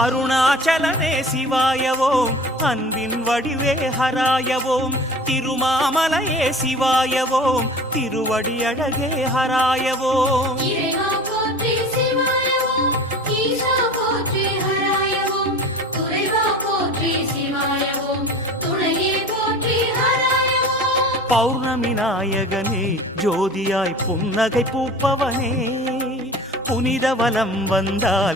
அருணாச்சலனே சிவாயவோம், அன்பின் வடிவே ஹராயவோம், திருமாமலையே சிவாயவோம், திருவடி அழகே ஹராயவோம். பௌர்ணமி நாயகனே, ஜோதியாய் புன்னகை பூப்பவனே, புனித வலம் வந்தால்